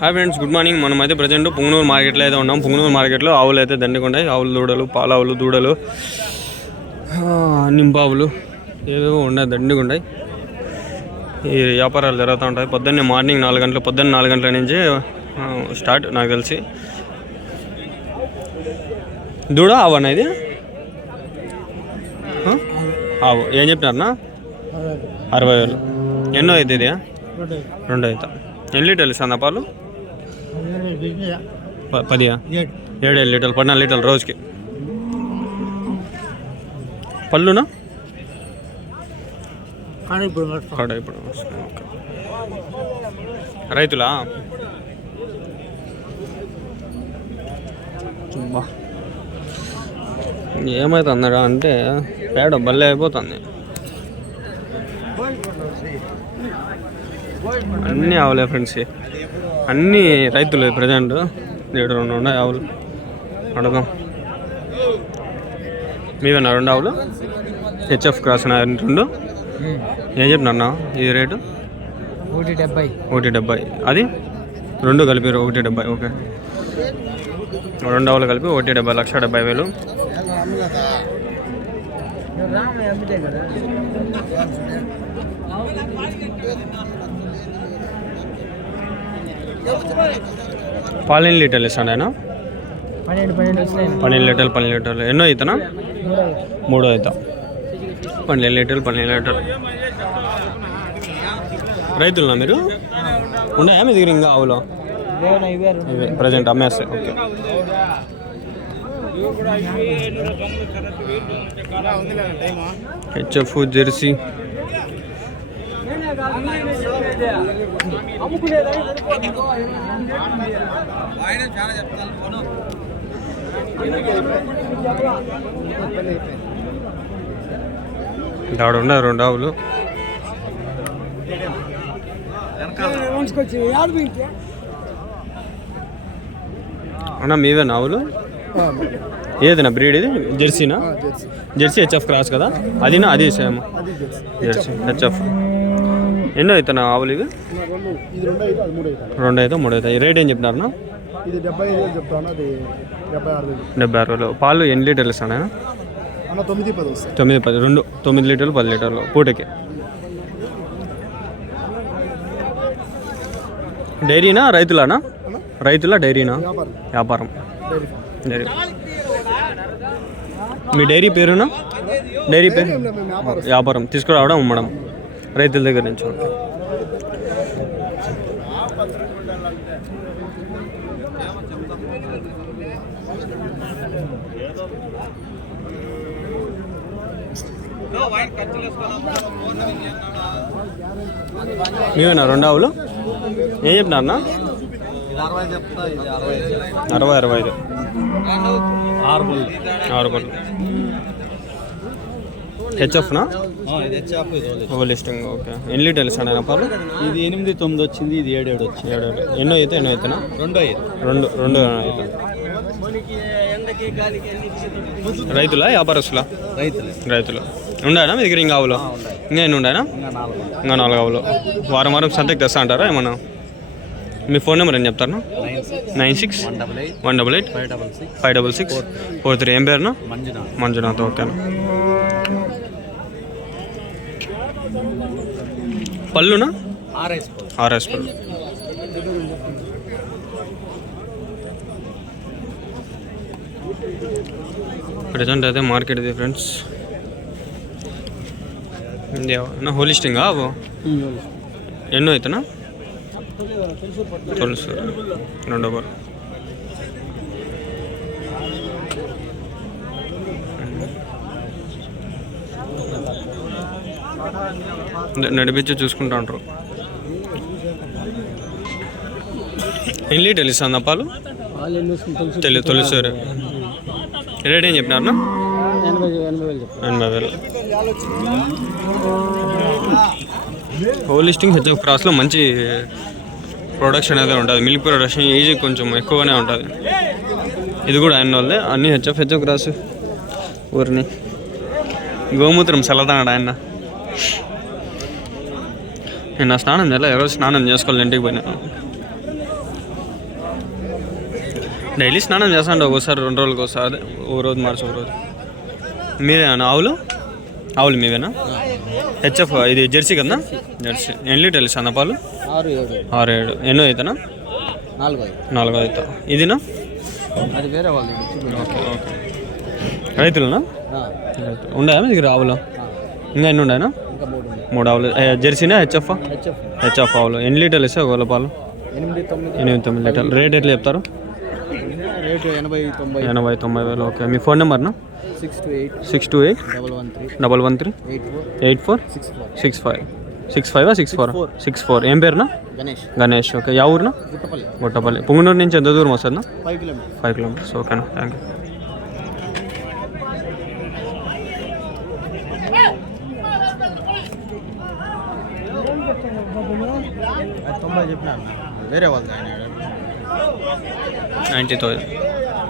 Hi friends, good morning. మనమైతే present Punganur మార్కెట్లో అయితే ఉన్నాం. పుంగనూరు మార్కెట్లో ఆవులు అయితే దండిగుంటాయి. ఆవులు, దూడలు, పాలావులు, దూడలు, నింపావులు ఏవేవో ఉన్నాయి, దండిగుంటాయి. ఈ వ్యాపారాలు జరుగుతూ ఉంటాయి. పొద్దున్నే మార్నింగ్ 4 గంటలు, పొద్దున్న 4 గంటల నుంచి స్టార్ట్ నాకు తెలిసి. దూడ ఆవన్నా ఇది? ఆవు ఏం చెప్పినారన్నా? 60,000. ఎన్నో అవుతుంది ఇది? 2 అవుతా. ఎన్ని లీటర్లు ఇస్తాను పాలు? 7 లీటర్లు, 14 లీటర్లు రోజుకి. పళ్ళునా? కాడ ఇప్పుడు రైతులా? ఏమవుతుంది అంటే పేడ బల్లే అయిపోతుంది. అన్నీ ఆవులే ఫ్రెండ్స్, అన్నీ రైతులు. ప్రజెంట్ 2 ఉన్నాయి ఆవులు. అడదాం. మీవేనా 2 ఆవులు? HF cross 2. ఏం చెప్పినా ఈ రేటు? 170. అది 2 కలిపి 170. ఓకే, 2 ఆవులు కలిపి 170, 1,70,000. పాలు ఎన్ని లీటర్లు ఇస్తాను ఆయన? 12 లీటర్లు. 12 లీటర్లు ఎన్నో అవుతానా? 3 అవుతా. 12 లీటర్లు, 12 లీటర్లు. రైతులనా మీరు? ఉన్నాయా మీ దగ్గర ఇంకా ఆవులు? ప్రజెంట్ అమ్మేస్తాయి. ఓకే. హెచ్ఎఫ్ జెర్సీ దాడు ఉన్నాయి 2 ఆవులు. అన్నా మీవేనా ఆవులు? ఏదైనా బ్రీడ్ ఇది? జెర్సీనా? జెర్సీ హెచ్ఎఫ్ క్రాస్ కదా? అదినా? అది సేమ్ జెర్సీ హెచ్ఎఫ్. ఎన్నో అవుతానా ఆవులు ఇవి? 2 అయితే 3 అవుతాయి. రేట్ ఏం చెప్పినారన్నా? 76,000. పాలు ఎన్ని లీటర్లు ఇస్తాను ఆయన? 9, 10. 9, 10. 9 లీటర్లు, 10 లీటర్లు పూటకి. డైరీనా రైతులానా? రైతులా డైరీనా? వ్యాపారం. డైరీ. మీ డైరీ పేరునా? డైరీ పేరు? వ్యాపారం. తీసుకురావడం, అమ్మడం రైతుల దగ్గర నుంచి. మీవేనా 2 ఆవులు? ఏం చెప్పినారన్నా? 60, 65. 6 పళ్ళు. హెచ్ఎఫ్నా? లిస్టింగ్. ఓకే. ఎన్ని లీటర్లు ఇస్తాను ఆయన పాలు? ఇది 8, 9 వచ్చింది. ఇది 7 వచ్చింది. 7. ఎన్నో అయితే? ఎన్నో అవుతానా? 2 అవుతాయి. రైతులా వ్యాపారస్తులా? రైతులు. ఉండానా మీ దగ్గర ఇంకా ఆవులు? ఇంకా ఎన్ని ఉండానా? ఇంకా 4 ఆవులు. వారం సంతకి తెస్తా అంటారా ఏమన్నా? మీ ఫోన్ నెంబర్ ఏం చెప్తారు? 96-188 566 43. ఏం పేరునా? మంజునాథ్. ఓకేనా. పళ్ళునా? ఆర్ఎస్ పళ్ళు. ప్రజెంట్ అయితే మార్కెట్ ఇది ఫ్రెండ్స్. నా హోలిస్టింగా అవు? ఎన్నో అవుతానా? తెలుసు. 2 బార్. నడిపించి చూసుకుంటా ఉంటారు. ఎన్ని లీటర్లు ఇస్తాను పాలు? తొలిసారి. రేట్ ఏం చెప్పినారు? 80,000. హోలిస్టింగ్ హెచ్ఎఫ్ క్రాస్లో మంచి ప్రొడక్షన్ అయితే ఉంటుంది. మిల్క్ ప్రొడక్షన్ ఈజీ కొంచెం ఎక్కువగానే ఉంటుంది. ఇది కూడా ఆయన వాళ్ళే. అన్నీ హెచ్ఎఫ్ క్రాస్. ఊరిని గోమూత్రం చల్లతాడు ఆయన. నేను స్నానం చేయాలి, ఎవరో స్నానం చేసుకోవాలి, ఇంటికి పోయినా. డైలీ స్నానం చేస్తాండి ఒకసారి 2 రోజులకు ఒకసారి, అదే ఓ రోజు మార్చి ఒక రోజు. మీరేనా ఆవులు? ఆవులు మీవేనా? హెచ్ఎఫ్ ఇది జెర్సీ కదా? జెర్సీ. ఎన్ని లీటర్లు ఇస్తాను పాలు? 6-7. ఎన్నో అవుతానా? 4 అవుతా. ఇదినా? అది వేరే వాళ్ళు. Okay okay. రైతులనా? ఉండయా మీ దగ్గర ఆవులు? ఇంకా ఎన్ని ఉన్నాయనా? 3 ఆవులు. జెర్సీనా హెచ్ఎఫ్? హెచ్ఎఫ్ ఆవులు. ఎన్ని లీటర్లు ఇస్తాయి ఒకవేళ పాలు? 8-9 లీటర్లు. రేట్ ఎట్లా చెప్తారు? రేటు 80-90 వేలు. ఓకే. మీ ఫోన్ నెంబర్నా? 628-113-846-4 65 ఏం పేరునా? గణేష్. ఓకే. యా ఊరునా? గుట్టపల్లి. పుంగనూరు నుంచి ఎంత దూరం వస్తుందా? 5 కిలోమీటర్స్. ఓకేనా, థ్యాంక్ యూ. చెప్పినా వేరే వాళ్ళు 90,000.